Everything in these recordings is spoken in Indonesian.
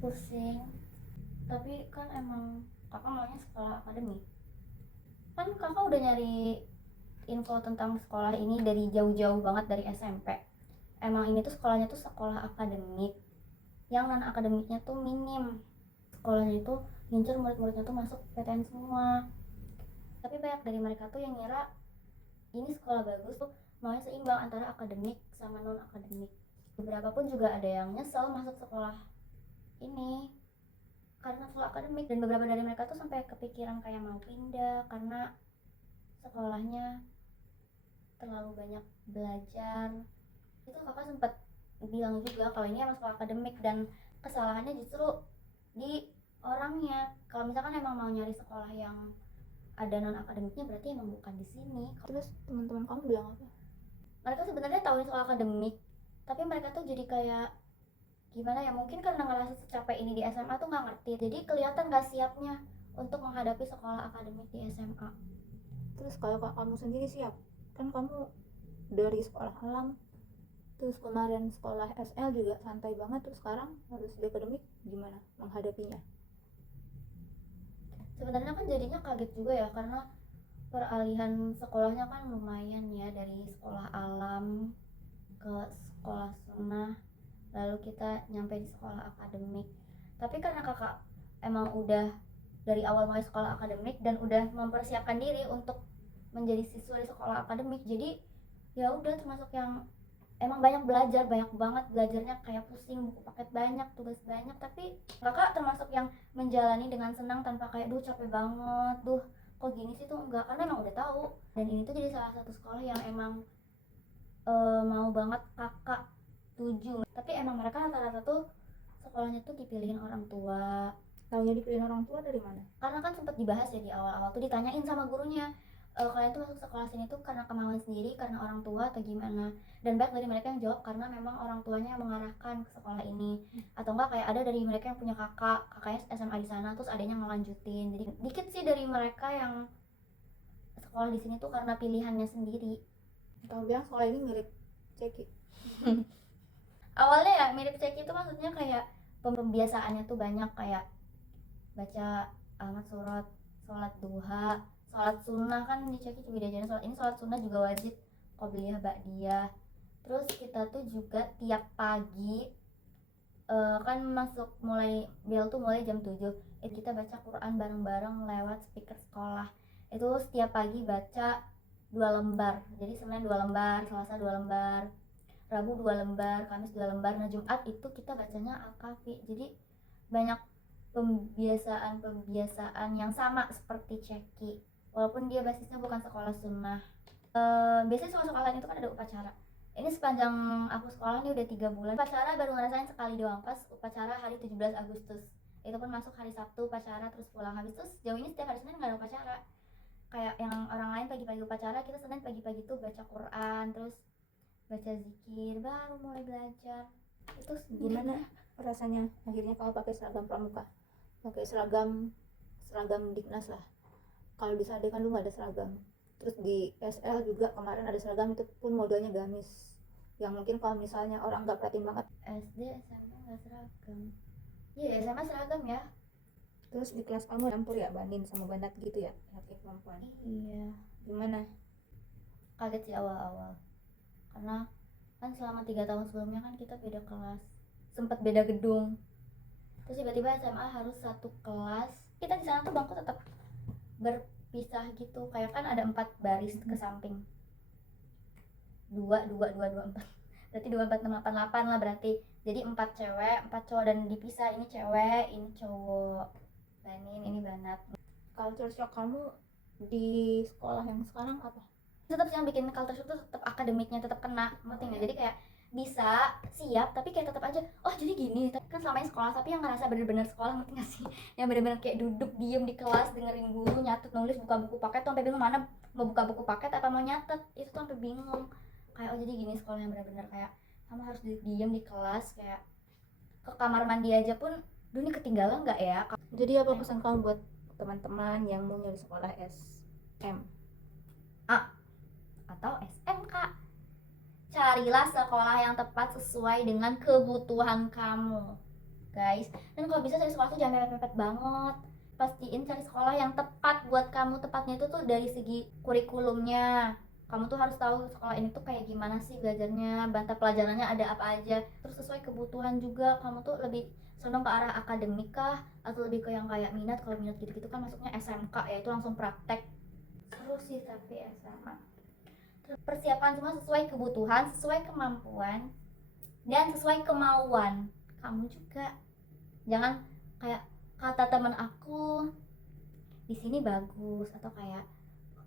Pusing. Tapi kan emang kakak maunya sekolah akademik. Kan kakak udah nyari info tentang sekolah ini dari jauh-jauh banget dari SMP. Emang ini tuh sekolahnya tuh sekolah akademik, yang non akademiknya tuh minim. Sekolahnya itu ngincer murid-muridnya tuh masuk PTN semua. Tapi banyak dari mereka tuh yang ngira ini sekolah bagus tuh maunya seimbang antara akademik sama non akademik. Beberapa pun juga ada yang nyesel masuk sekolah ini karena full akademik, dan beberapa dari mereka tuh sampai kepikiran kayak mau pindah karena sekolahnya terlalu banyak belajar. Itu kakak sempat bilang juga kalau ini emang sekolah akademik dan kesalahannya justru di orangnya. Kalau misalkan emang mau nyari sekolah yang ada non akademiknya berarti emang bukan di sini. Terus teman-teman kamu bilang apa? Mereka sebenarnya tahu ini sekolah akademik, tapi mereka tuh jadi kayak gimana ya, mungkin karena ngerasa secapek ini di SMA tuh nggak ngerti, jadi kelihatan nggak siapnya untuk menghadapi sekolah akademik di SMA. Terus kalau kamu sendiri siap? Kan kamu dari sekolah alam, terus kemarin sekolah SL juga santai banget, terus sekarang harus di akademik, gimana menghadapinya? Sebenarnya kan jadinya kaget juga ya, karena peralihan sekolahnya kan lumayan ya, dari sekolah alam ke sekolah sunnah, lalu kita nyampe di sekolah akademik. Tapi karena kakak emang udah dari awal mulai sekolah akademik dan udah mempersiapkan diri untuk menjadi siswa di sekolah akademik, jadi ya udah termasuk yang emang banyak belajar, banyak banget belajarnya, kayak pusing, buku paket banyak, tugas banyak. Tapi kakak termasuk yang menjalani dengan senang tanpa kayak duh capek banget, duh kok gini sih, tuh enggak, karena emang udah tahu. Dan ini tuh jadi salah satu sekolah yang emang mau banget kakak tuju. Tapi emang mereka rata-rata tuh sekolahnya tuh dipilihin orang tua. Taunya dipilih orang tua dari mana? Karena kan sempat dibahas ya di awal-awal tuh, ditanyain sama gurunya, kalian tuh masuk sekolah sini tuh karena kemauan sendiri, karena orang tua, atau gimana. Dan banyak dari mereka yang jawab karena memang orang tuanya yang mengarahkan ke sekolah ini, atau enggak kayak ada dari mereka yang punya kakaknya SMA di sana terus adanya ngelanjutin. Jadi dikit sih dari mereka yang sekolah di sini tuh karena pilihannya sendiri. Kamu bilang sekolah ini mirip Ceki. Awalnya ya mirip cek itu, maksudnya kayak pembiasaannya tuh banyak, kayak baca Ahmad surat, sholat duha, sholat sunnah. Kan di cek juga diajarin sholat ini, sholat sunnah juga wajib, qobliyah ba'diyah. Terus kita tuh juga tiap pagi kan masuk, mulai bel tuh mulai jam 7, itu kita baca Quran bareng-bareng lewat speaker sekolah. Itu setiap pagi baca 2 lembar, jadi Senin 2 lembar, Selasa 2 lembar, Rabu 2 lembar, Kamis 2 lembar. Nah Jumat itu kita bacanya Al-Kahfi. Jadi banyak pembiasaan yang sama seperti Ceki, walaupun dia basisnya bukan sekolah sunnah. Biasanya sekolah-sekolah itu kan ada upacara. Ini sepanjang aku sekolah ini udah 3 bulan, upacara baru ngerasain sekali doang, pas upacara hari 17 Agustus. Itu pun masuk hari Sabtu upacara, terus pulang. Habis itu sejauh ini setiap hari Senin nggak ada upacara. Kayak yang orang lain pagi-pagi upacara, kita Senin pagi-pagi tuh baca Quran, terus baca zikir, baru mulai belajar. Itu Gimana rasanya akhirnya kamu pakai seragam pramuka, pakai seragam Dignas lah? Kalau di Sade kan lu nggak ada seragam. Terus di SL juga kemarin ada seragam, itu pun modelnya gamis, yang mungkin kalau misalnya orang nggak perhatiin banget. SD SMA nggak seragam. Iya SMA seragam ya. Terus di kelas kamu campur ya, Banin sama Banat gitu ya, laki perempuan? Iya, Gimana? kaget sih awal-awal, karena kan selama 3 tahun sebelumnya kan kita beda kelas, sempat beda gedung, terus tiba-tiba SMA harus satu kelas. Kita di sana tuh bangku tetap berpisah gitu, kayak kan ada 4 baris ke samping, dua dua dua dua empat, berarti 2 4 6 8 8 lah berarti. Jadi 4 cewek 4 cowok, dan dipisah, ini cewek ini cowok, Banin ini Banat. Culture shock kamu di sekolah yang sekarang apa? Tetap sih yang bikin culture shock tuh tetap akademiknya tetap kena, ngerti nggak? Jadi kayak bisa siap tapi kayak tetap aja, oh jadi gini. Tapi kan selama ini sekolah, tapi yang ngerasa bener-bener sekolah, ngerti nggak sih? Yang bener-bener kayak duduk diem di kelas dengerin guru nyatet nulis, buka buku paket tuh sampai bingung mana mau buka buku paket apa mau nyatet. Itu tuh sampai bingung, kayak oh jadi gini sekolah yang bener-bener kayak kamu harus duduk diem di kelas, kayak ke kamar mandi aja pun dunia ketinggalan nggak ya. Jadi apa pesan kamu buat teman-teman yang mau nyari sekolah A atau SMK, carilah sekolah yang tepat sesuai dengan kebutuhan kamu. guys. Dan kalau bisa cari sekolah tuh jangan mepet-mepet banget, pastiin cari sekolah yang tepat buat kamu. Tepatnya itu tuh dari segi kurikulumnya, kamu tuh harus tahu sekolah ini tuh kayak gimana sih belajarnya, mata pelajarannya ada apa aja, terus sesuai kebutuhan juga. Kamu tuh lebih condong ke arah akademik kah atau lebih ke yang kayak minat? Kalau minat gitu-gitu kan masuknya SMK ya, itu langsung praktek. Seru sih tapi SMA. Terus persiapan semua sesuai kebutuhan, sesuai kemampuan, dan sesuai kemauan kamu juga. Jangan kayak kata teman aku di sini bagus, atau kayak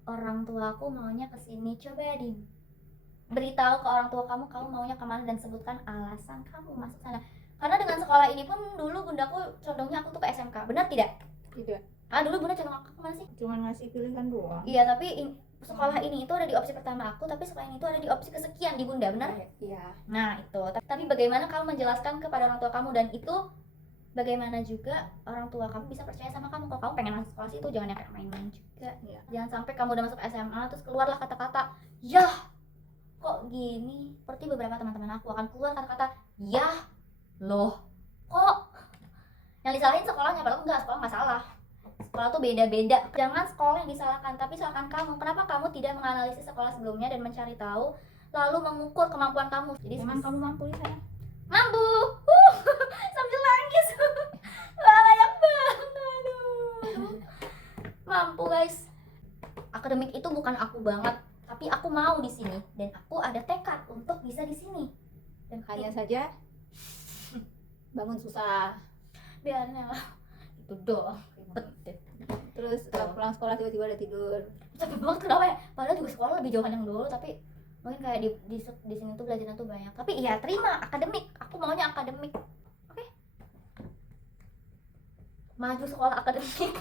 orang tua aku maunya ke sini, coba diberitahu ke orang tua kamu maunya kemana dan sebutkan alasan kamu masuk sana. Karena dengan sekolah ini pun dulu bundaku condongnya aku tuh ke SMK, benar tidak? Tidak, Dulu bunda condong aku kemana sih? cuma ngasih pilihan doang. Iya, tapi sekolah ini itu ada di opsi pertama aku, tapi sekolah ini itu ada di opsi kesekian di bunda, benar? Iya. Nah itu, tapi bagaimana kamu menjelaskan kepada orang tua kamu, dan itu bagaimana juga orang tua kamu bisa percaya sama kamu kalau kamu pengen masuk sekolah situ. Jangan yang kayak main-main juga. Iya. Jangan sampai kamu udah masuk SMA terus keluarlah kata-kata, yah kok gini. Seperti beberapa teman-teman aku akan keluar kata-kata, yah loh kok. Yang disalahin sekolahnya, padahal enggak, sekolah nggak salah. Sekolah tuh beda-beda. Jangan sekolah yang disalahkan, tapi salahkan kamu. Kenapa kamu tidak menganalisis sekolah sebelumnya dan mencari tahu, lalu mengukur kemampuan kamu? Jadi Emang kamu mampu di sana? mampu. Sambil nangis. Wah, layak banget. Aduh. Mampu guys. Akademik itu bukan aku banget, tapi aku mau di sini dan aku ada tekad untuk bisa di sini. Dan Hanya saja bangun susah, biarnya lah. Itu doang. Ribet deh. terus pulang sekolah tiba-tiba udah tidur. Capek banget, kenapa ya? Padahal juga sekolah lebih jauhan yang dulu, tapi mungkin kayak di sini tuh belajarnya tuh banyak. Tapi iya, terima akademik. Aku maunya akademik. Oke. Maju sekolah akademik.